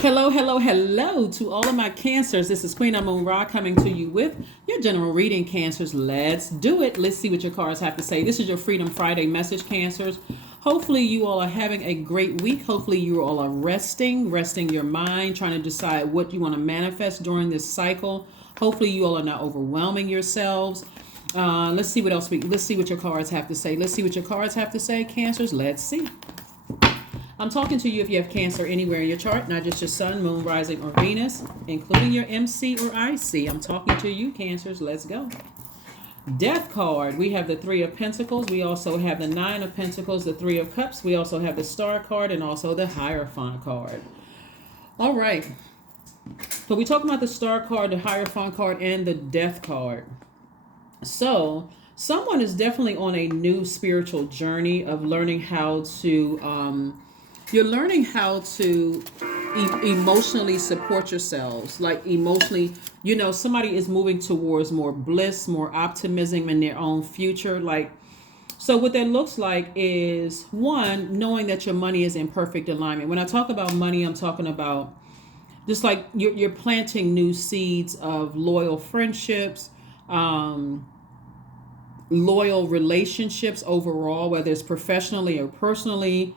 Hello, hello, hello to all of my cancers. This is Queen Moon Ra coming to you with your general reading, cancers. Let's do it. Let's see what your cards have to say. This is your Freedom Friday message, cancers. Hopefully you all are having a great week. Hopefully you all are resting your mind, trying to decide what you want to manifest during this cycle. Hopefully you all are not overwhelming yourselves. Let's see what your cards have to say. Let's see what your cards have to say, cancers. Let's see. I'm talking to you if you have Cancer anywhere in your chart, not just your sun, moon, rising, or Venus, including your MC or IC. I'm talking to you, Cancers. Let's go. Death card. We have the Three of Pentacles. We also have the Nine of Pentacles, the Three of Cups. We also have the Star card and also the Hierophant card. All right. So we talk about the Star card, the Hierophant card, and the Death card. So someone is definitely on a new spiritual journey of learning how to you're learning how to emotionally support yourselves, like emotionally, somebody is moving towards more bliss, more optimism in their own future. Like, so what that looks like is, one, knowing that your money is in perfect alignment. When I talk about money, I'm talking about just like you're planting new seeds of loyal friendships, loyal relationships overall, whether it's professionally or personally.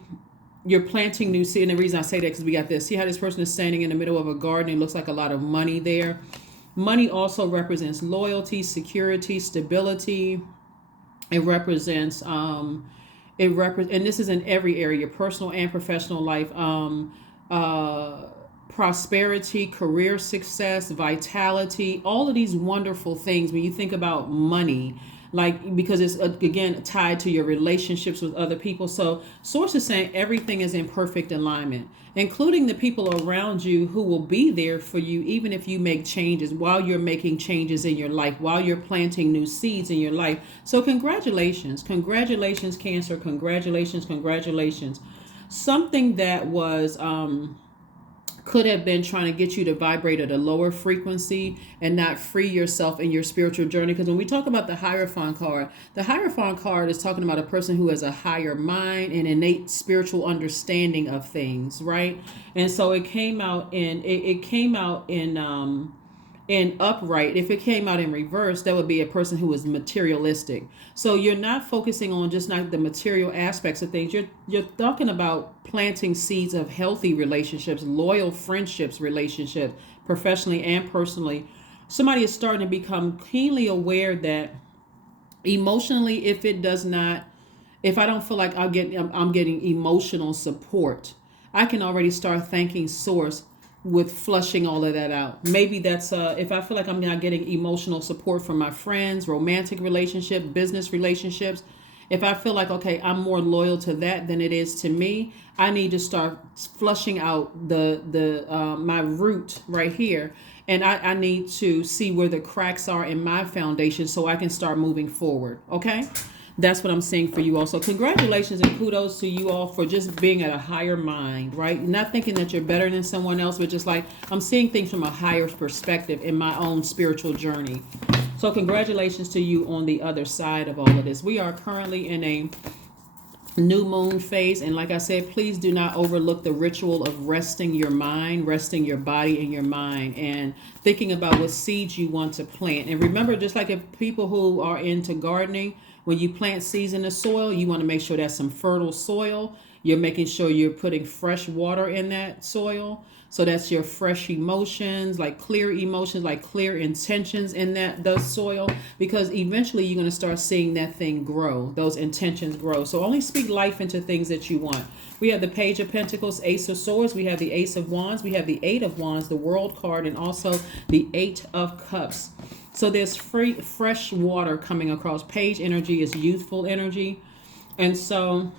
You're planting new seed. And the reason I say that because we got this. See how this person is standing in the middle of a garden? It looks like a lot of money there. Money also represents loyalty, security, stability. It represents and this is in every area, your personal and professional life. Prosperity, career success, vitality, all of these wonderful things. When you think about money, like, because it's again tied to your relationships with other people. So source is saying everything is in perfect alignment, including the people around you who will be there for you even if you make changes, while you're making changes in your life, while you're planting new seeds in your life. So congratulations, Cancer. Congratulations. Something that was could have been trying to get you to vibrate at a lower frequency and not free yourself in your spiritual journey. Because when we talk about the Hierophant card is talking about a person who has a higher mind and innate spiritual understanding of things, right? And so it came out in upright. If it came out in reverse, that would be a person who is materialistic. So you're not focusing on just not the material aspects of things. You're talking about planting seeds of healthy relationships, loyal friendships, relationships, professionally and personally. Somebody is starting to become keenly aware that emotionally, if I don't feel like I'm getting emotional support, I can already start thanking source with flushing all of that out. Maybe that's if I feel like I'm not getting emotional support from my friends, romantic relationship, business relationships. If I feel like, okay, I'm more loyal to that than it is to me, I need to start flushing out the my root right here. And I need to see where the cracks are in my foundation so I can start moving forward. Okay? That's what I'm seeing for you also. Congratulations and kudos to you all for just being at a higher mind, right? Not thinking that you're better than someone else, but just like, I'm seeing things from a higher perspective in my own spiritual journey. So congratulations to you on the other side of all of this. We are currently in a new moon phase, and like I said, please do not overlook the ritual of resting your mind, resting your body and your mind, and thinking about what seeds you want to plant. And remember, just like if people who are into gardening, when you plant seeds in the soil, you want to make sure that's some fertile soil. You're making sure you're putting fresh water in that soil. So that's your fresh emotions, like clear intentions in the soil, because eventually you're going to start seeing that thing grow, those intentions grow. So only speak life into things that you want. We have the Page of Pentacles, Ace of Swords, we have the Ace of Wands, we have the Eight of Wands, the World card, and also the Eight of Cups. So there's fresh water coming across. Page energy is youthful energy. And so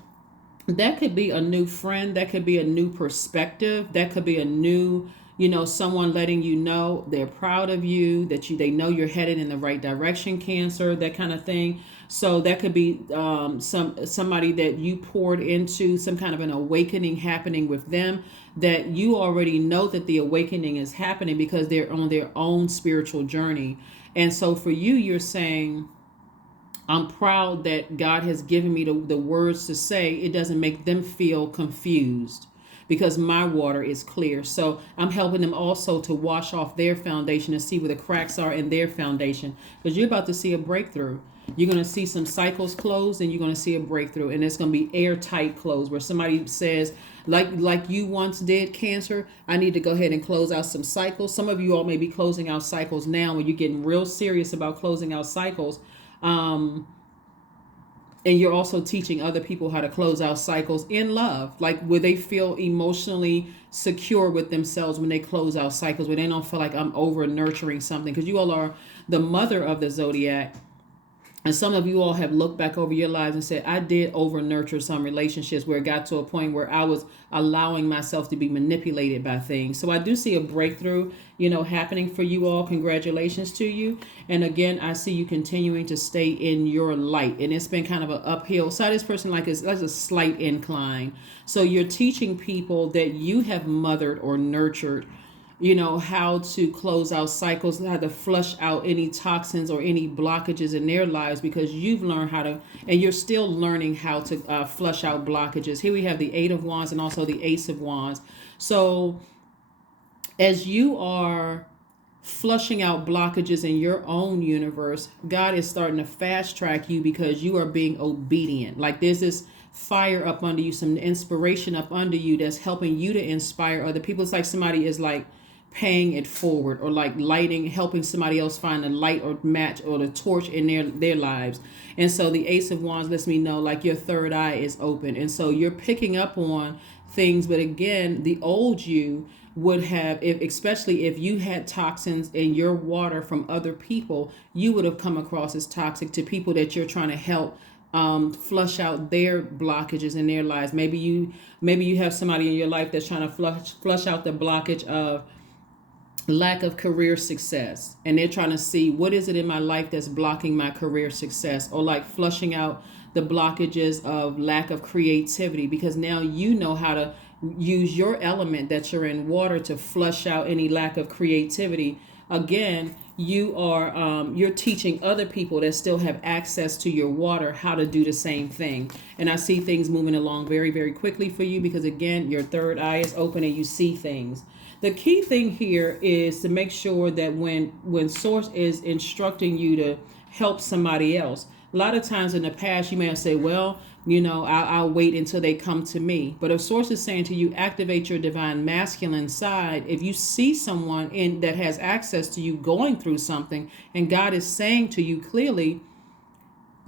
that could be a new friend. That could be a new perspective. That could be a new, someone letting you know they're proud of you, that they know you're headed in the right direction, Cancer, that kind of thing. So that could be somebody that you poured into, some kind of an awakening happening with them, that you already know that the awakening is happening because they're on their own spiritual journey. And so for you, you're saying, I'm proud that God has given me the words to say. It doesn't make them feel confused. because my water is clear. So I'm helping them also to wash off their foundation and see where the cracks are in their foundation, because you're about to see a breakthrough. You're going to see some cycles close, and you're going to see a breakthrough, and it's going to be airtight close, where somebody says, like you once did, Cancer, I need to go ahead and close out some cycles. Some of you all may be closing out cycles now, when you're getting real serious about closing out cycles. And you're also teaching other people how to close out cycles in love, like where they feel emotionally secure with themselves when they close out cycles, where they don't feel like I'm over nurturing something, because you all are the mother of the Zodiac. And some of you all have looked back over your lives and said, I did over nurture some relationships where it got to a point where I was allowing myself to be manipulated by things. So I do see a breakthrough, happening for you all. Congratulations to you. And again, I see you continuing to stay in your light. And it's been kind of an uphill. So this person like is a slight incline. So you're teaching people that you have mothered or nurtured, how to close out cycles, how to flush out any toxins or any blockages in their lives, because you've learned how to, and you're still learning how to flush out blockages. Here we have the Eight of Wands and also the Ace of Wands. So as you are flushing out blockages in your own universe, God is starting to fast track you, because you are being obedient. Like there's this fire up under you, some inspiration up under you that's helping you to inspire other people. It's like somebody is like paying it forward, or like lighting, helping somebody else find a light or match or the torch in their lives. And so the Ace of Wands lets me know like your third eye is open. And so you're picking up on things. But again, the old you would have, especially if you had toxins in your water from other people, you would have come across as toxic to people that you're trying to help flush out their blockages in their lives. Maybe you have somebody in your life that's trying to flush out the blockage of lack of career success, and they're trying to see what is it in my life that's blocking my career success, or like flushing out the blockages of lack of creativity, because now you know how to use your element that you're in, water, to flush out any lack of creativity. Again, you're teaching other people that still have access to your water how to do the same thing. And I see things moving along very, very quickly for you, because again, your third eye is open and you see things. The key thing here is to make sure that when Source is instructing you to help somebody else, a lot of times in the past you may have said, well, I'll wait until they come to me. But if Source is saying to you, activate your divine masculine side, if you see someone that has access to you going through something, and God is saying to you clearly,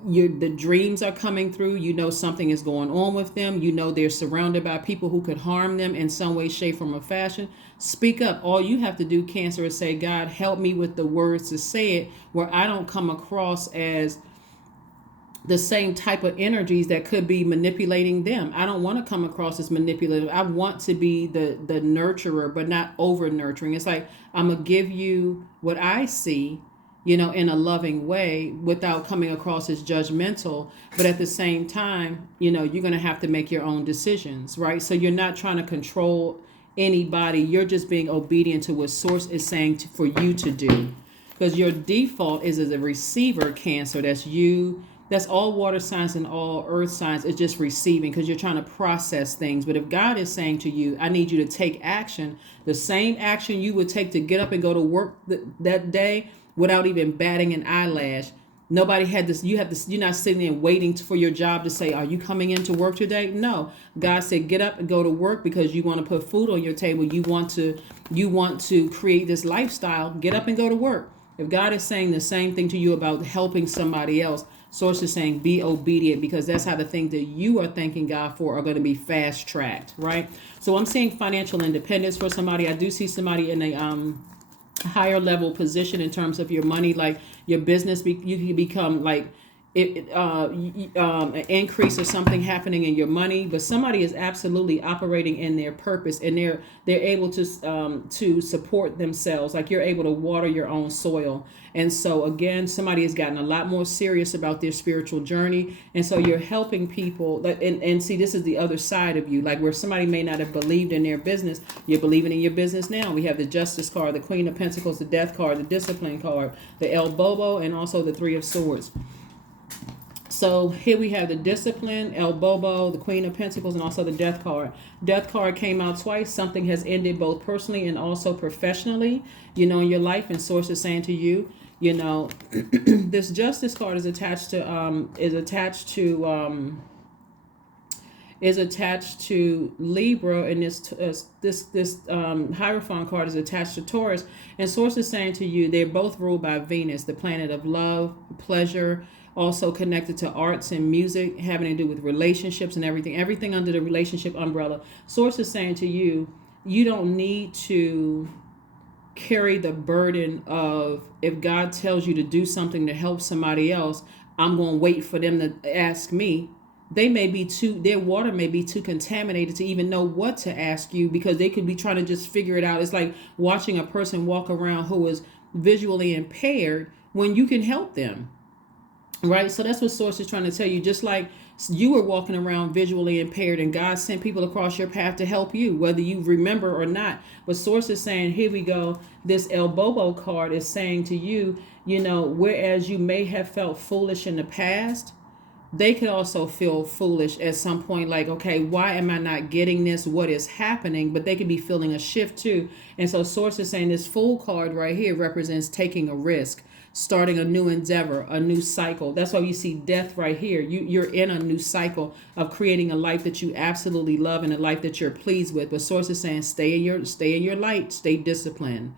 the dreams are coming through, something is going on with them, they're surrounded by people who could harm them in some way, shape, form, or fashion, speak up. All you have to do, Cancer, is say, God, help me with the words to say it, where I don't come across as the same type of energies that could be manipulating them. I don't want to come across as manipulative. I want to be the nurturer, but not over nurturing. It's like, I'm going to give you what I see, in a loving way, without coming across as judgmental. But at the same time, you're going to have to make your own decisions, right? So you're not trying to control anybody. You're just being obedient to what Source is saying for you to do. Because your default is as a receiver, Cancer. That's you. That's all water signs and all earth signs. It's just receiving, because you're trying to process things. But if God is saying to you, I need you to take action, the same action you would take to get up and go to work that day without even batting an eyelash. Nobody had this. You're not sitting there waiting for your job to say, are you coming into work today? No. God said, get up and go to work, because you want to put food on your table. You want to create this lifestyle. Get up and go to work. If God is saying the same thing to you about helping somebody else, Source is saying be obedient, because that's how the things that you are thanking God for are going to be fast tracked, right? So I'm seeing financial independence for somebody. I do see somebody in a higher level position in terms of your money, like your business. You can become like an increase of something happening in your money, but somebody is absolutely operating in their purpose, and they're able to support themselves. Like you're able to water your own soil. And so again, somebody has gotten a lot more serious about their spiritual journey. And so you're helping people and see, this is the other side of you, like where somebody may not have believed in their business. You're believing in your business now. We have the Justice card, the Queen of Pentacles, the Death card, the Discipline card, the El Bobo, and also the Three of Swords. So here we have the discipline, El Bobo, the Queen of Pentacles, and also the Death card. Death card came out twice. Something has ended both personally and also professionally, in your life. And Source is saying to you, this Justice card is attached to Libra, and this Hierophant card is attached to Taurus. And Source is saying to you, they're both ruled by Venus, the planet of love, pleasure, also connected to arts and music, having to do with relationships and everything under the relationship umbrella. Source is saying to you, you don't need to carry the burden of, if God tells you to do something to help somebody else, I'm going to wait for them to ask me. Their water may be too contaminated to even know what to ask you, because they could be trying to just figure it out. It's like watching a person walk around who is visually impaired when you can help them. Right? So that's what Source is trying to tell you. Just like you were walking around visually impaired and God sent people across your path to help you, whether you remember or not. But Source is saying, here we go. This El Bobo card is saying to you, whereas you may have felt foolish in the past, they could also feel foolish at some point, like, okay, why am I not getting this? What is happening? But they could be feeling a shift too. And so Source is saying this Fool card right here represents taking a risk, starting a new endeavor, a new cycle. That's why you see Death right here. You're in a new cycle of creating a life that you absolutely love and a life that you're pleased with. But Source is saying, stay in your light, stay disciplined,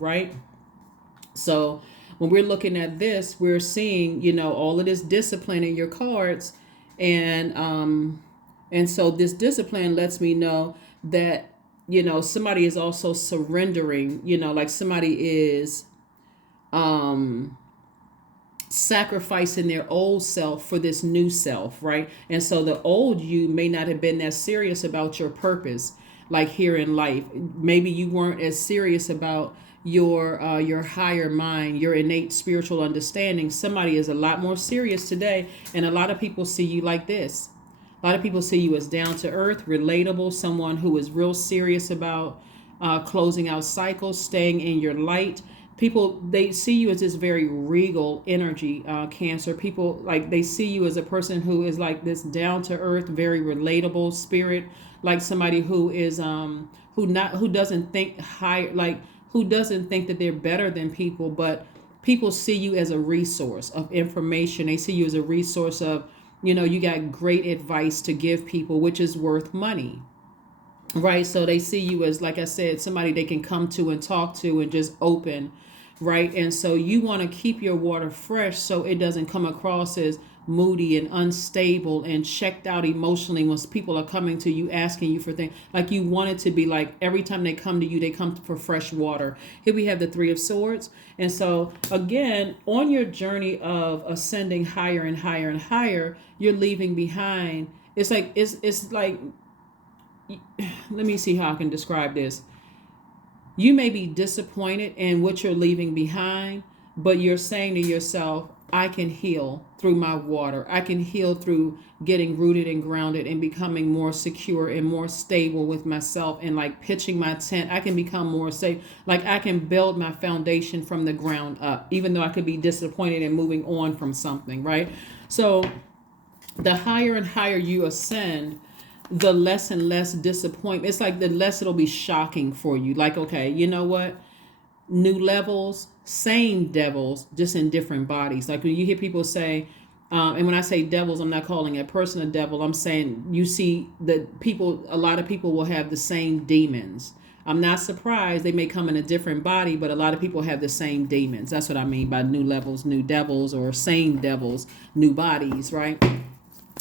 right? So when we're looking at this, we're seeing, all of this discipline in your cards. And so this discipline lets me know that, somebody is also surrendering, like somebody is sacrificing their old self for this new self, right? And so the old you may not have been that serious about your purpose, like here in life. Maybe you weren't as serious about your higher mind, your innate spiritual understanding. Somebody is a lot more serious today, and a lot of people see you like this. A lot of people see you as down to earth, relatable, someone who is real serious about closing out cycles, staying in your light. People, they see you as this very regal energy, Cancer. People, like, they see you as a person who is like this down to earth, very relatable spirit, like somebody who is who doesn't think high, like who doesn't think that they're better than people, but people see you as a resource of information. They see you as a resource of, you got great advice to give people, which is worth money. Right? So they see you as, like I said, somebody they can come to and talk to and just open, right? And so you want to keep your water fresh so it doesn't come across as moody and unstable and checked out emotionally when people are coming to you asking you for things. Like, you want it to be like every time they come to you, they come for fresh water. Here we have the Three of Swords. And so again, on your journey of ascending higher and higher and higher, you're leaving behind. It's like let me see how I can describe this. You may be disappointed in what you're leaving behind, but you're saying to yourself, I can heal through my water. I can heal through getting rooted and grounded and becoming more secure and more stable with myself, and like pitching my tent. I can become more safe. Like, I can build my foundation from the ground up, even though I could be disappointed and moving on from something, right? So the higher and higher you ascend, the less and less disappointment. It's like the less it'll be shocking for you. Like, okay, you know what? New levels, same devils, just in different bodies. Like when you hear people say, and when I say devils, I'm not calling a person a devil. I'm saying you see that a lot of people will have the same demons. I'm not surprised. They may come in a different body, but a lot of people have the same demons. That's what I mean by new levels, new devils, or same devils, new bodies, right?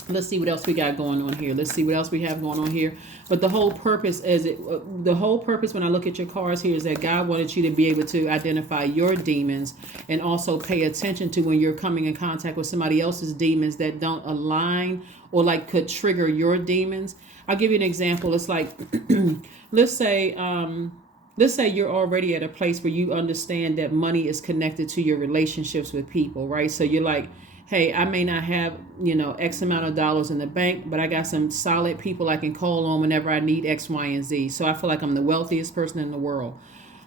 Let's see what else we got going on here. Let's see what else we have going on here. But the whole purpose when I look at your cards here is that God wanted you to be able to identify your demons and also pay attention to when you're coming in contact with somebody else's demons that don't align or like could trigger your demons. I'll give you an example. It's like, let's say you're already at a place where you understand that money is connected to your relationships with people, right? So you're like, hey, I may not have, X amount of dollars in the bank, but I got some solid people I can call on whenever I need X, Y, and Z. So I feel like I'm the wealthiest person in the world.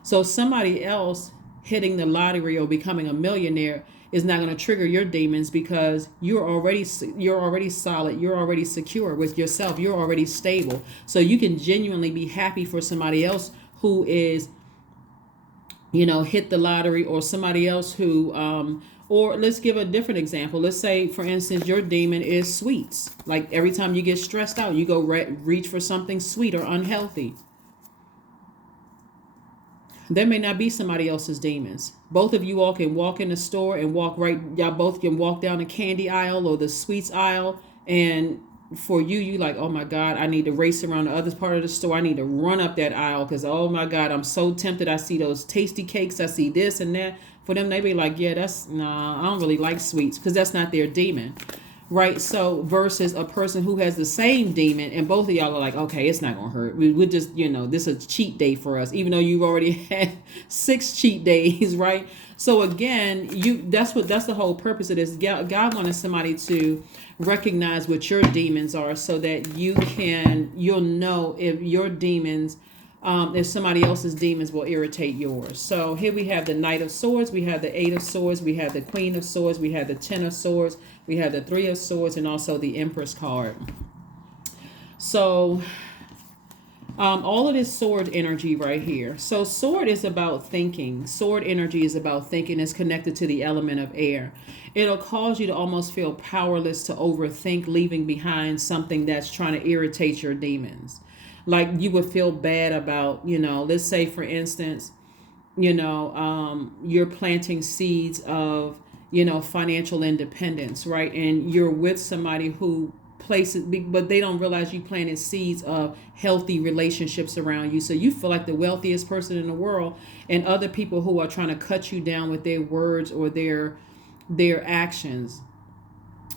So somebody else hitting the lottery or becoming a millionaire is not going to trigger your demons, because you're already solid, you're already secure with yourself, you're already stable. So you can genuinely be happy for somebody else who is, hit the lottery, or somebody else who or let's give a different example. Let's say, for instance, your demon is sweets. Like every time you get stressed out, you go reach for something sweet or unhealthy. There may not be somebody else's demons. Both of you all can walk in the store and y'all both can walk down the candy aisle or the sweets aisle. And for you like, oh my God, I need to race around the other part of the store. I need to run up that aisle because, oh my God, I'm so tempted. I see those tasty cakes. I see this and that. For them, they be like, yeah, I don't really like sweets, because that's not their demon. Right? So versus a person who has the same demon, and both of y'all are like, okay, it's not gonna hurt. We just, this is a cheat day for us, even though you've already had 6 cheat days, right? So again, that's the whole purpose of this. God wanted somebody to recognize what your demons are, so that you'll know if your demons, if somebody else's demons will irritate yours. So here we have the Knight of Swords, we have the 8 of Swords, we have the Queen of Swords, we have the 10 of Swords, we have the 3 of Swords, and also the Empress card. So all of this sword energy right here. So sword is about thinking. Sword energy is about thinking. It's connected to the element of air. It'll cause you to almost feel powerless, to overthink, leaving behind something that's trying to irritate your demons. Like you would feel bad about, let's say, for instance, you're planting seeds of, financial independence, right? And you're with somebody who places, but they don't realize you planted seeds of healthy relationships around you. So you feel like the wealthiest person in the world, and other people who are trying to cut you down with their words or their actions.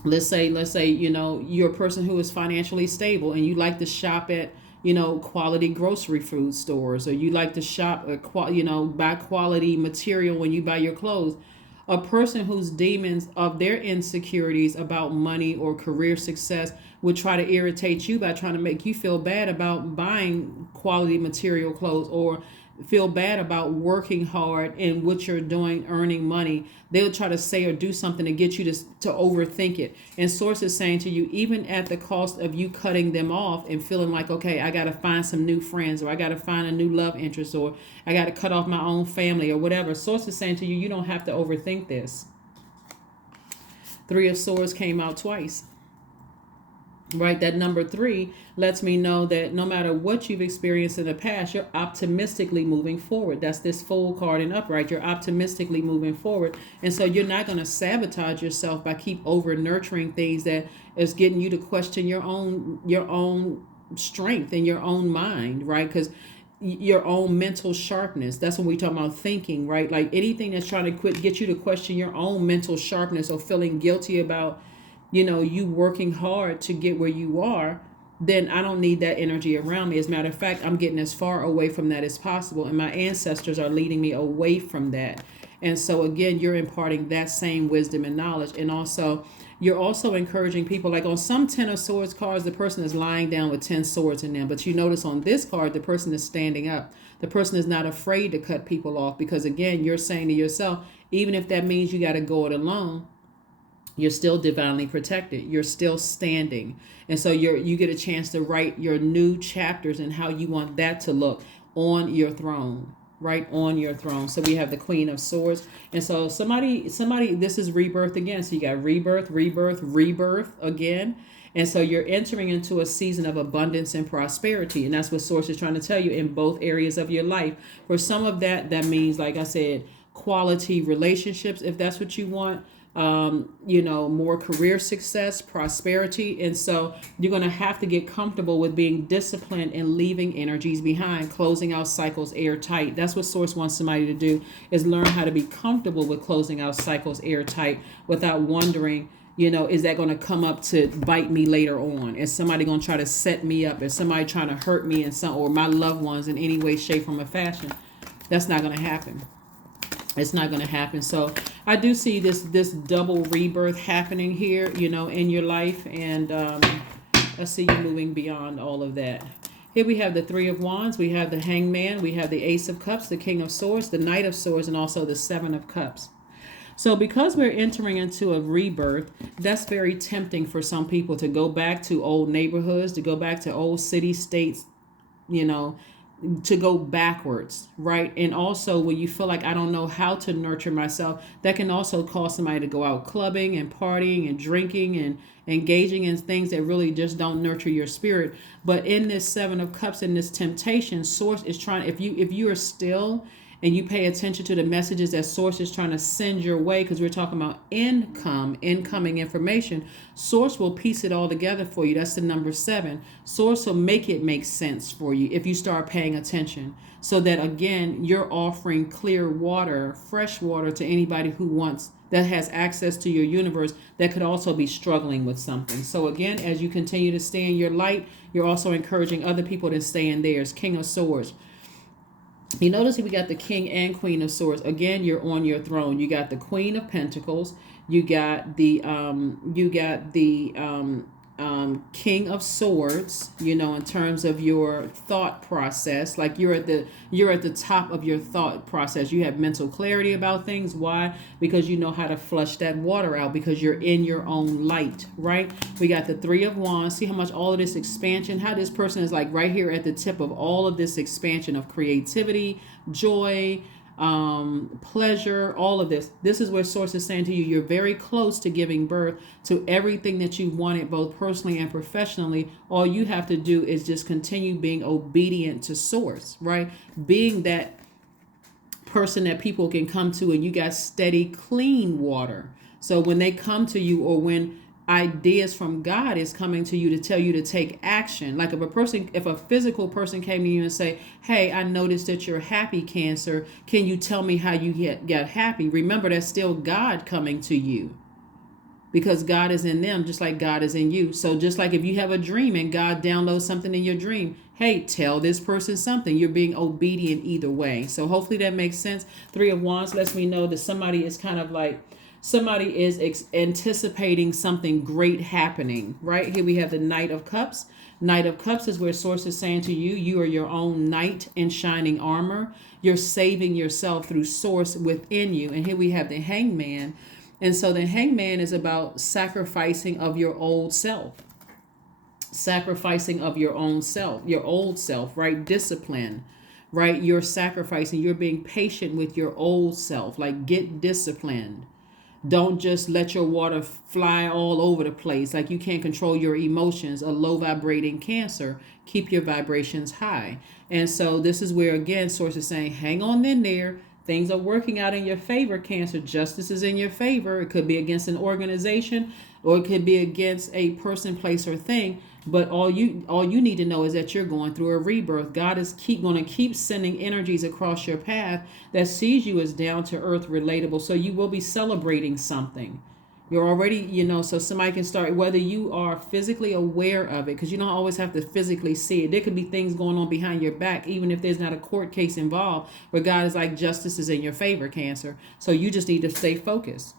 Let's say, you're a person who is financially stable, and you like to shop at, quality grocery food stores, or you like to shop at, buy quality material when you buy your clothes. A person whose demons of their insecurities about money or career success would try to irritate you by trying to make you feel bad about buying quality material clothes, or feel bad about working hard in what you're doing, earning money. They'll try to say or do something to get you to overthink it. And Source is saying to you, even at the cost of you cutting them off and feeling like, okay, I got to find some new friends, or I got to find a new love interest, or I got to cut off my own family, or whatever. Source is saying to you, you don't have to overthink this. 3 of Swords came out twice. Right, that number 3 lets me know that no matter what you've experienced in the past, you're optimistically moving forward. That's this Fool card in upright. You're optimistically moving forward, and so you're not going to sabotage yourself by keep over nurturing things that is getting you to question your own strength and your own mind, right? Because your own mental sharpness. That's when we talk about thinking, right? Like anything that's trying to get you to question your own mental sharpness, or feeling guilty about you working hard to get where you are, then I don't need that energy around me. As a matter of fact, I'm getting as far away from that as possible. And my ancestors are leading me away from that. And so again, you're imparting that same wisdom and knowledge. And also, you're also encouraging people, like on some 10 of Swords cards, the person is lying down with 10 swords in them. But you notice on this card, the person is standing up. The person is not afraid to cut people off, because again, you're saying to yourself, even if that means you got to go it alone, you're still divinely protected. You're still standing. And so you get a chance to write your new chapters and how you want that to look on your throne, right? On your throne. So we have the Queen of Swords. And so somebody, this is rebirth again. So you got rebirth, rebirth, rebirth again. And so you're entering into a season of abundance and prosperity. And that's what Source is trying to tell you in both areas of your life. For some of that means, like I said, quality relationships, if that's what you want. More career success, prosperity. And so you're going to have to get comfortable with being disciplined and leaving energies behind, closing out cycles airtight. That's what Source wants somebody to do, is learn how to be comfortable with closing out cycles airtight without wondering, is that going to come up to bite me later on? Is somebody going to try to set me up? Is somebody trying to hurt me or my loved ones in any way, shape, form, or fashion? That's not going to happen. It's not going to happen. So I do see this double rebirth happening here, in your life. And I see you moving beyond all of that. Here we have the Three of Wands, we have the Hangman, we have the Ace of Cups, the King of Swords, the Knight of Swords, and also the Seven of Cups. So because we're entering into a rebirth, that's very tempting for some people to go back to old neighborhoods, to go back to old city states, you know, to go backwards, right? And also when you feel like I don't know how to nurture myself, that can also cause somebody to go out clubbing and partying and drinking and engaging in things that really just don't nurture your spirit. But in this Seven of Cups, in this temptation, Source is trying, if you are still and you pay attention to the messages that Source is trying to send your way, because we're talking about incoming information, Source will piece it all together for you. That's the number 7. Source will make it make sense for you if you start paying attention, so that again you're offering clear water, fresh water to anybody who wants, that has access to your universe, that could also be struggling with something. So again, as you continue to stay in your light, you're also encouraging other people to stay in theirs. King of Swords. You notice we got the King and Queen of Swords. Again, you're on your throne. You got the Queen of Pentacles. You got the King of Swords. You know, in terms of your thought process, like you're at the top of your thought process. You have mental clarity about things. Why? Because you know how to flush that water out, because you're in your own light, right? We got the Three of Wands. See how much all of this expansion, how this person is like right here at the tip of all of this expansion of creativity, joy, pleasure, all of this. This is where Source is saying to you, you're very close to giving birth to everything that you wanted, both personally and professionally. All you have to do is just continue being obedient to Source, right? Being that person that people can come to, and you got steady, clean water. So when they come to you, or when ideas from God is coming to you to tell you to take action. Like if a physical person came to you and say, hey, I noticed that you're happy, Cancer. Can you tell me how you got happy? Remember, that's still God coming to you, because God is in them just like God is in you. So just like if you have a dream and God downloads something in your dream, hey, tell this person something. You're being obedient either way. So hopefully that makes sense. Three of Wands lets me know that somebody is kind of like, somebody is anticipating something great happening. Right here we have the Knight of Cups. Knight of Cups is where Source is saying to you, you are your own knight in shining armor. You're saving yourself through Source within you. And here we have the Hangman. And so the Hangman is about sacrificing of your old self. Sacrificing of your own self, your old self, right? Discipline, right? You're sacrificing, you're being patient with your old self. Like, get disciplined. Don't just let your water fly all over the place. Like, you can't control your emotions. A low vibrating Cancer, keep your vibrations high. And so this is where, again, Source is saying, hang on in there. Things are working out in your favor, Cancer. Justice is in your favor. It could be against an organization, or it could be against a person, place, or thing. But all you need to know is that you're going through a rebirth. God is going to keep sending energies across your path that sees you as down to earth, relatable. So you will be celebrating something. You're already, so somebody can start, whether you are physically aware of it, because you don't always have to physically see it. There could be things going on behind your back, even if there's not a court case involved, where God is like, justice is in your favor, Cancer. So you just need to stay focused.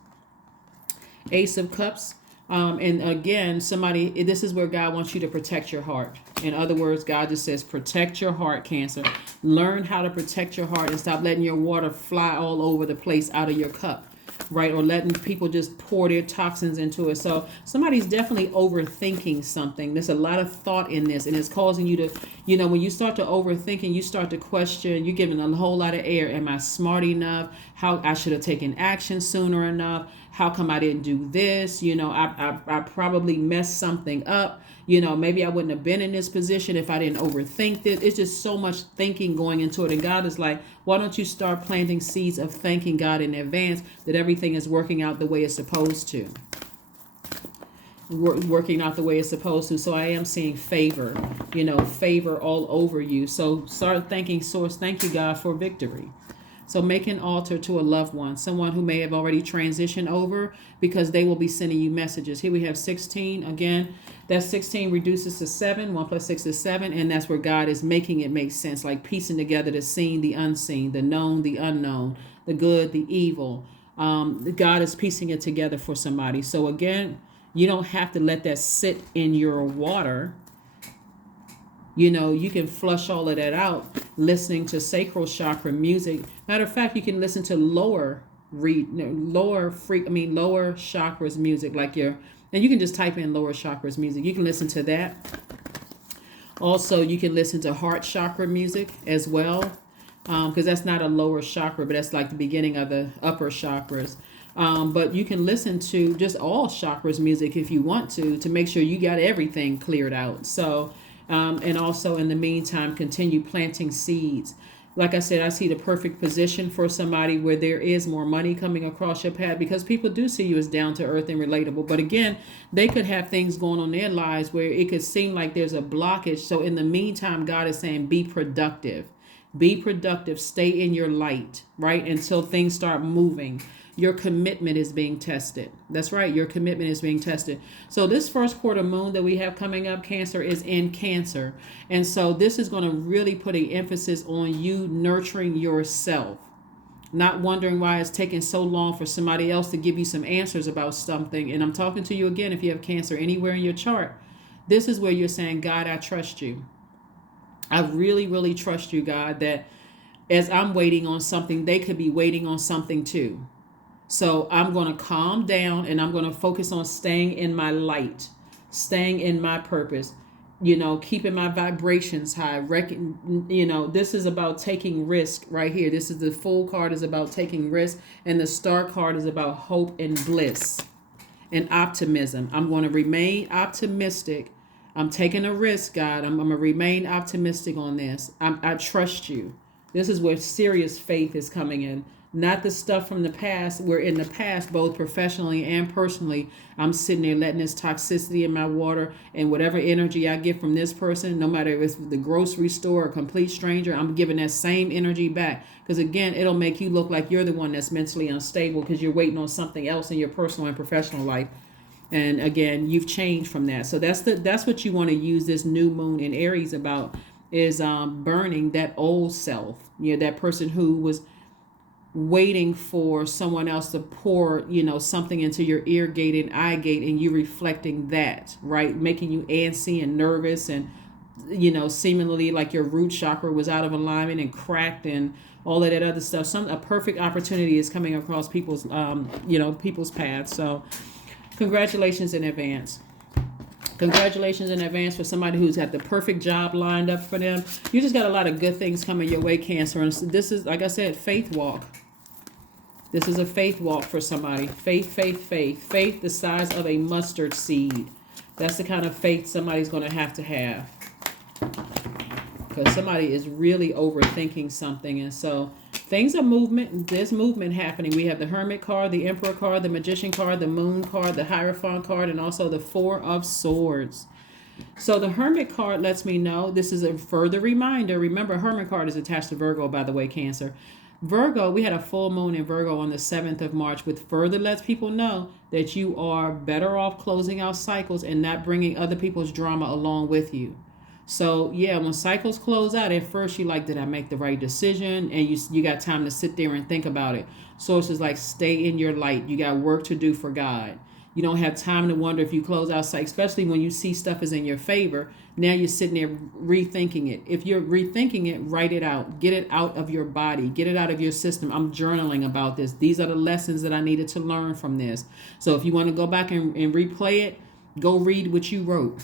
Ace of Cups. And again, this is where God wants you to protect your heart. In other words, God just says, protect your heart, Cancer. Learn how to protect your heart and stop letting your water fly all over the place out of your cup, right? Or letting people just pour their toxins into it. So somebody's definitely overthinking something. There's a lot of thought in this, and it's causing you to, when you start to overthink and you start to question, you're giving a whole lot of air. Am I smart enough? How I should have taken action sooner enough? How come I didn't do this? I probably messed something up. Maybe I wouldn't have been in this position if I didn't overthink this. It's just so much thinking going into it. And God is like, why don't you start planting seeds of thanking God in advance that everything is working out the way it's supposed to. Working out the way it's supposed to. So I am seeing favor, favor all over you. So start thanking Source. Thank you, God, for victory. So make an altar to a loved one, someone who may have already transitioned over, because they will be sending you messages. Here we have 16. Again, that 16 reduces to 7. 1 plus 6 is 7. And that's where God is making it make sense, like piecing together the seen, the unseen, the known, the unknown, the good, the evil. God is piecing it together for somebody. So again, you don't have to let that sit in your water. You know, you can flush all of that out listening to sacral chakra music. Matter of fact, you can listen to lower chakras music, like and you can just type in lower chakras music. You can listen to that. Also, you can listen to heart chakra music as well, because that's not a lower chakra, but that's like the beginning of the upper chakras. But you can listen to just all chakras music if you want to make sure you got everything cleared out. So, and also in the meantime, continue planting seeds. Like I said, I see the perfect position for somebody where there is more money coming across your path, because people do see you as down to earth and relatable. But again, they could have things going on in their lives where it could seem like there's a blockage. So in the meantime, God is saying, be productive. Be productive. Stay in your light, right? Until things start moving. Your commitment is being tested. That's right. Your commitment is being tested. So this first quarter moon that we have coming up, Cancer, is in Cancer. And so this is going to really put an emphasis on you nurturing yourself. Not wondering why it's taking so long for somebody else to give you some answers about something. And I'm talking to you again, if you have Cancer anywhere in your chart, this is where you're saying, God, I trust you. I really, really trust you, God, that as I'm waiting on something, they could be waiting on something too. So I'm going to calm down and I'm going to focus on staying in my light, staying in my purpose, keeping my vibrations high. This is about taking risk right here. This is the Fool card is about taking risk, and the Star card is about hope and bliss and optimism. I'm going to remain optimistic. I'm taking a risk, God. I'm going to remain optimistic on this. I trust you. This is where serious faith is coming in. Not the stuff from the past, where in the past, both professionally and personally, I'm sitting there letting this toxicity in my water, and whatever energy I get from this person, no matter if it's the grocery store or a complete stranger, I'm giving that same energy back. Because again, it'll make you look like you're the one that's mentally unstable because you're waiting on something else in your personal and professional life. And again, you've changed from that. So that's what you want to use this new moon in Aries about, is burning that old self. That person who was waiting for someone else to pour, something into your ear gate and eye gate, and you reflecting that, right? Making you antsy and nervous, and, seemingly like your root chakra was out of alignment and cracked and all of that other stuff. A perfect opportunity is coming across people's path. So congratulations in advance. Congratulations in advance for somebody who's got the perfect job lined up for them. You just got a lot of good things coming your way, Cancer. And this is, like I said, faith walk. This is a faith walk for somebody. Faith, faith, faith. Faith the size of a mustard seed. That's the kind of faith somebody's going to have. Because somebody is really overthinking something. And so things are movement. There's movement happening. We have the Hermit card, the Emperor card, the Magician card, the Moon card, the Hierophant card, and also the Four of Swords. So the Hermit card lets me know, this is a further reminder. Remember, Hermit card is attached to Virgo, by the way, Cancer. Virgo, we had a full moon in Virgo on the 7th of March, which further lets people know that you are better off closing out cycles and not bringing other people's drama along with you. So yeah, when cycles close out, at first you like, did I make the right decision? And you got time to sit there and think about it. So it's just like, stay in your light. You got work to do for God. You don't have time to wonder if you close out cycles, especially when you see stuff is in your favor. Now you're sitting there rethinking it. If you're rethinking it, write it out. Get it out of your body. Get it out of your system. I'm journaling about this. These are the lessons that I needed to learn from this. So if you want to go back and replay it, go read what you wrote.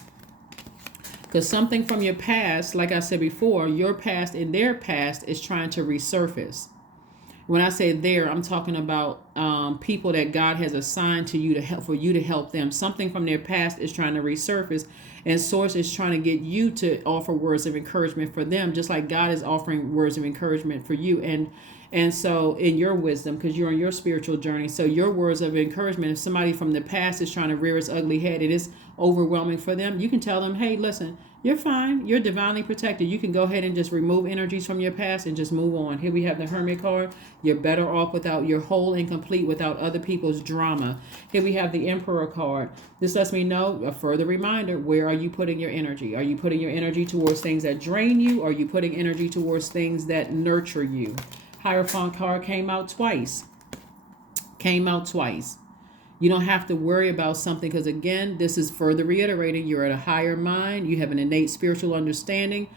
Because something from your past, like I said before, your past and their past is trying to resurface. When I say there, I'm talking about people that God has assigned to you to help, for you to help them. Something from their past is trying to resurface, and Source is trying to get you to offer words of encouragement for them, just like God is offering words of encouragement for you. And so in your wisdom, because you're on your spiritual journey, so your words of encouragement, if somebody from the past is trying to rear its ugly head, it is overwhelming for them, you can tell them, hey, listen, you're fine. You're divinely protected. You can go ahead and just remove energies from your past and just move on. Here we have the Hermit card. You're better off without, you're whole and complete without other people's drama. Here we have the Emperor card. This lets me know, a further reminder, where are you putting your energy? Are you putting your energy towards things that drain you? Or are you putting energy towards things that nurture you? Hierophant card came out twice. You don't have to worry about something because, again, this is further reiterating you're at a higher mind. You have an innate spiritual understanding.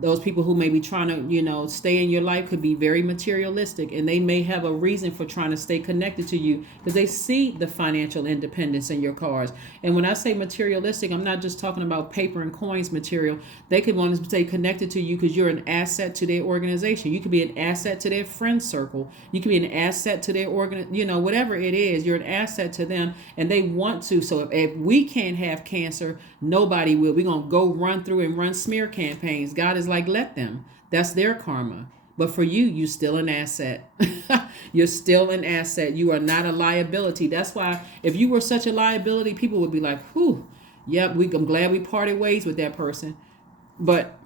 Those people who may be trying to, stay in your life could be very materialistic, and they may have a reason for trying to stay connected to you because they see the financial independence in your cards. And when I say materialistic, I'm not just talking about paper and coins material. They could want to stay connected to you because you're an asset to their organization. You could be an asset to their friend circle. You could be an asset to their whatever it is, you're an asset to them, and they want to. So if we can't have cancer, nobody will. We're going to go run through and run smear campaigns. God is like, let them. That's their karma. But for you, you're still an asset. You're still an asset. You are not a liability. That's why if you were such a liability, people would be like, whew, yep, I'm glad we parted ways with that person. But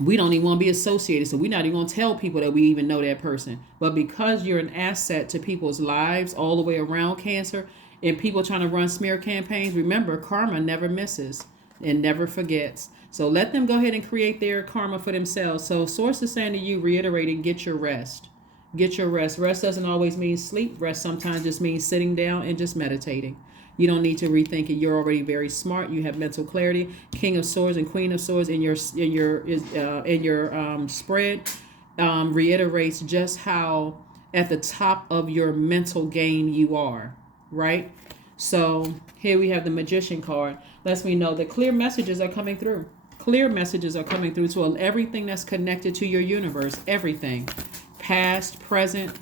we don't even want to be associated. So we're not even going to tell people that we even know that person. But because you're an asset to people's lives all the way around cancer, and people trying to run smear campaigns, remember, karma never misses and never forgets. So let them go ahead and create their karma for themselves. So Source is saying to you, reiterating, get your rest. Get your rest. Rest doesn't always mean sleep. Rest sometimes just means sitting down and just meditating. You don't need to rethink it. You're already very smart. You have mental clarity. King of Swords and Queen of Swords in your spread reiterates just how at the top of your mental game you are, right? So here we have the Magician card. Lets me know that clear messages are coming through. Clear messages are coming through to everything that's connected to your universe. Everything. Past, present,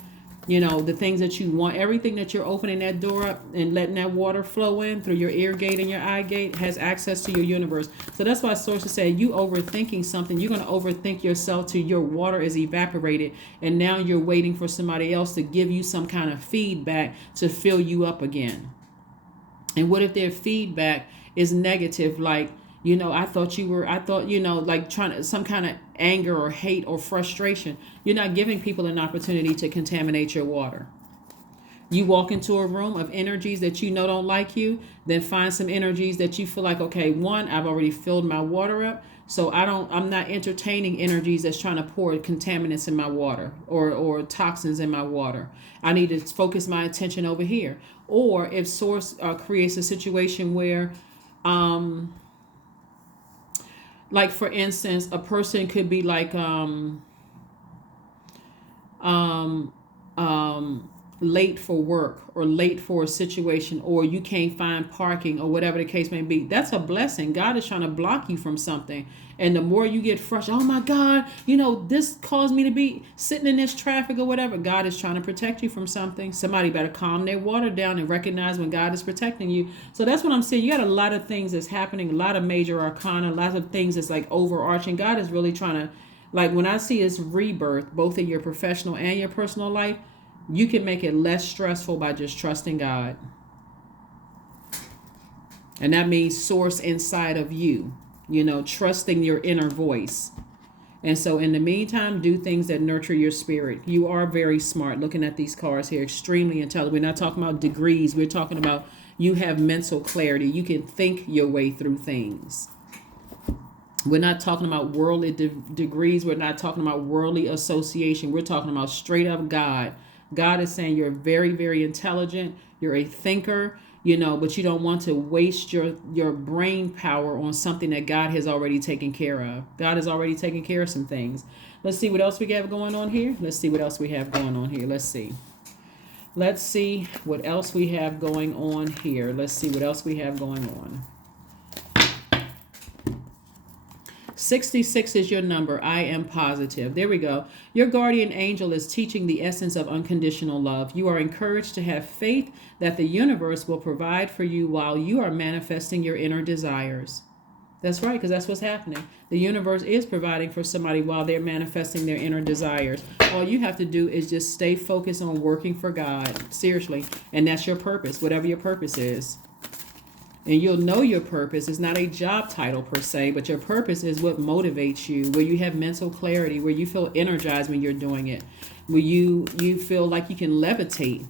the things that you want, everything that you're opening that door up and letting that water flow in through your ear gate and your eye gate has access to your universe. So that's why sources say you overthinking something, you're going to overthink yourself till your water is evaporated. And now you're waiting for somebody else to give you some kind of feedback to fill you up again. And what if their feedback is negative? Like, I thought, like trying to, some kind of anger or hate or frustration. You're not giving people an opportunity to contaminate your water. You walk into a room of energies that don't like you, then find some energies that you feel like, okay, one, I've already filled my water up. So I'm not entertaining energies that's trying to pour contaminants in my water or toxins in my water. I need to focus my attention over here. Or if Source creates a situation where, like for instance, a person could be like late for work or late for a situation, or you can't find parking or whatever the case may be. That's a blessing. God is trying to block you from something. And the more you get frustrated, oh my God, this caused me to be sitting in this traffic or whatever. God is trying to protect you from something. Somebody better calm their water down and recognize when God is protecting you. So that's what I'm saying. You got a lot of things that's happening, a lot of major arcana, a lot of things that's like overarching. God is really trying to, like when I see this rebirth, both in your professional and your personal life, you can make it less stressful by just trusting God. And that means Source inside of you, trusting your inner voice. And so in the meantime, do things that nurture your spirit. You are very smart. Looking at these cards here, extremely intelligent. We're not talking about degrees. We're talking about you have mental clarity. You can think your way through things. We're not talking about worldly degrees. We're not talking about worldly association. We're talking about straight up God. God is saying you're very, very intelligent. You're a thinker, but you don't want to waste your brain power on something that God has already taken care of. God has already taken care of some things. Let's see what else we have going on here. Let's see what else we have going on here. Let's see what else we have going on here. 66 is your number. I am positive. There we go. Your guardian angel is teaching the essence of unconditional love. You are encouraged to have faith that the universe will provide for you while you are manifesting your inner desires. That's right, because that's what's happening. The universe is providing for somebody while they're manifesting their inner desires. All you have to do is just stay focused on working for God. Seriously. And that's your purpose, whatever your purpose is. And you'll know your purpose. It's not a job title per se, but your purpose is what motivates you, where you have mental clarity, where you feel energized when you're doing it, where you feel like you can levitate.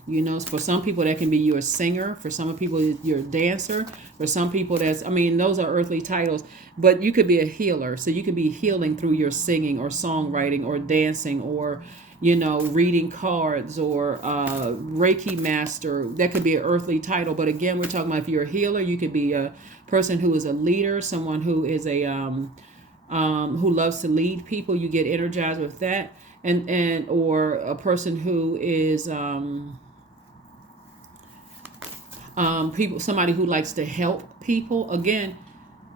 For some people that can be you're a singer. For some people you're a dancer. For some people those are earthly titles, but you could be a healer. So you could be healing through your singing or songwriting or dancing or reading cards, or Reiki master. That could be an earthly title. But again, we're talking about if you're a healer, you could be a person who is a leader, someone who is who loves to lead people. You get energized with that. And or a person who is somebody who likes to help people. Again,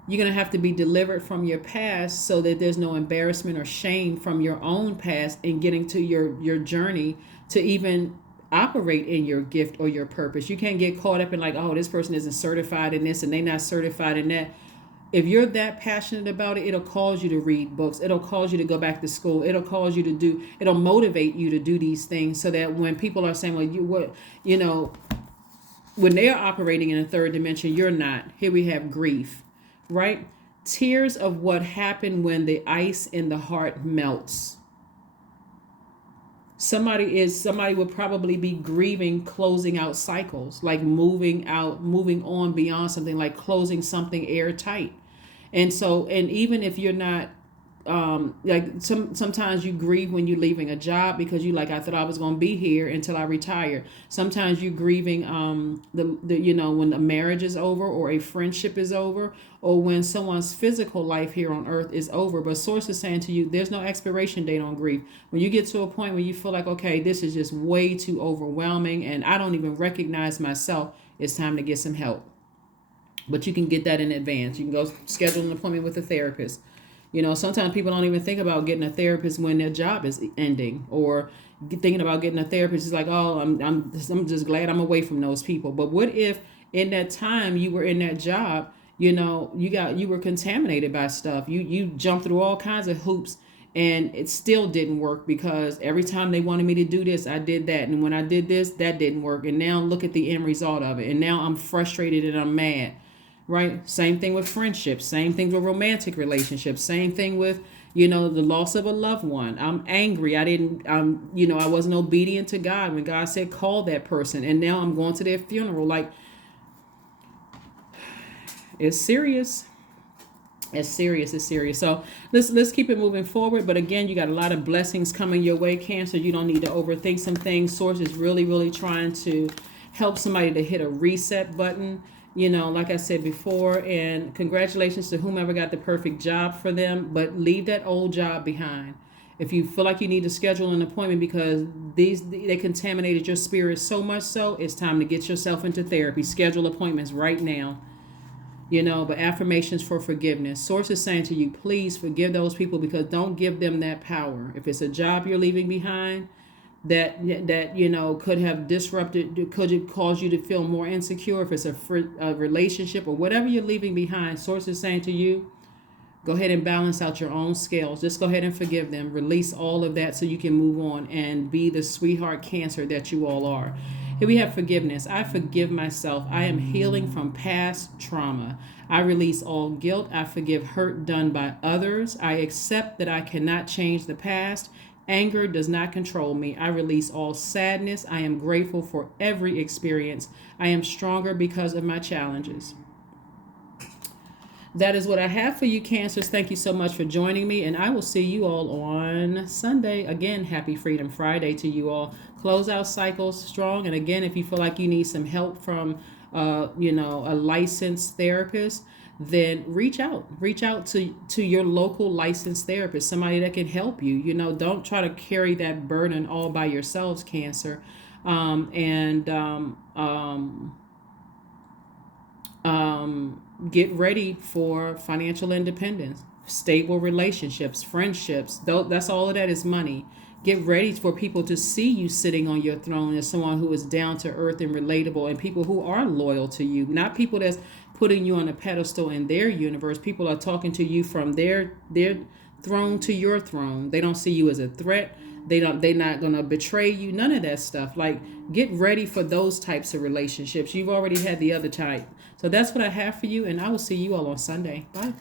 you're going to have to be delivered from your past so that there's no embarrassment or shame from your own past in getting to your journey to even operate in your gift or your purpose. You can't get caught up in like, oh, this person isn't certified in this and they're not certified in that. If you're that passionate about it, it'll cause you to read books. It'll cause you to go back to school. It'll motivate you to do these things so that when people are saying, well, when they're operating in a third dimension, you're not. Here we have grief, right? Tears of what happened when the ice in the heart melts. Somebody would probably be grieving closing out cycles, like moving on beyond something, like closing something airtight. And even if you're not sometimes you grieve when you're leaving a job because I thought I was going to be here until I retire. Sometimes you're grieving when a marriage is over or a friendship is over, or when someone's physical life here on earth is over. But Source is saying to you, there's no expiration date on grief. When you get to a point where you feel like, okay, this is just way too overwhelming and I don't even recognize myself, it's time to get some help. But you can get that in advance. You can go schedule an appointment with a therapist. Sometimes people don't even think about getting a therapist when their job is ending, or thinking about getting a therapist is like, oh, I'm just glad I'm away from those people. But what if in that time you were in that job, you were contaminated by stuff. You jumped through all kinds of hoops and it still didn't work because every time they wanted me to do this, I did that. And when I did this, that didn't work. And now look at the end result of it. And now I'm frustrated and I'm mad. Right? Same thing with friendships, same thing with romantic relationships, same thing with, the loss of a loved one. I'm angry. I wasn't obedient to God when God said, call that person. And now I'm going to their funeral. Like, it's serious. It's serious. It's serious. So let's keep it moving forward. But again, you got a lot of blessings coming your way, Cancer. You don't need to overthink some things. Source is really, really trying to help somebody to hit a reset button. Like I said before, and congratulations to whomever got the perfect job for them, but leave that old job behind. If you feel like you need to schedule an appointment because they contaminated your spirit so much so, it's time to get yourself into therapy. Schedule appointments right now. But affirmations for forgiveness. Source is saying to you, please forgive those people because don't give them that power. If it's a job you're leaving behind, that could have disrupted, could cause you to feel more insecure. If it's a relationship or whatever you're leaving behind, Source is saying to you, go ahead and balance out your own scales. Just go ahead and forgive them. Release all of that so you can move on and be the sweetheart Cancer that you all are. Here we have forgiveness. I forgive myself. I am healing from past trauma. I release all guilt. I forgive hurt done by others. I accept that I cannot change the past. Anger does not control me. I release all sadness. I am grateful for every experience. I am stronger because of my challenges. That is what I have for you, Cancers. Thank you so much for joining me, and I will see you all on Sunday. Again, happy Freedom Friday to you all. Close out cycles strong. And again, if you feel like you need some help from, a licensed therapist, then reach out to your local licensed therapist, somebody that can help you. Don't try to carry that burden all by yourselves, Cancer. Get ready for financial independence, stable relationships, friendships. That's all of that is money. Get ready for people to see you sitting on your throne as someone who is down to earth and relatable, and people who are loyal to you, not people that's putting you on a pedestal in their universe. People are talking to you from their throne to your throne. They don't see you as a threat. They're not going to betray you. None of that stuff. Like, get ready for those types of relationships. You've already had the other type. So that's what I have for you, and I will see you all on Sunday. Bye.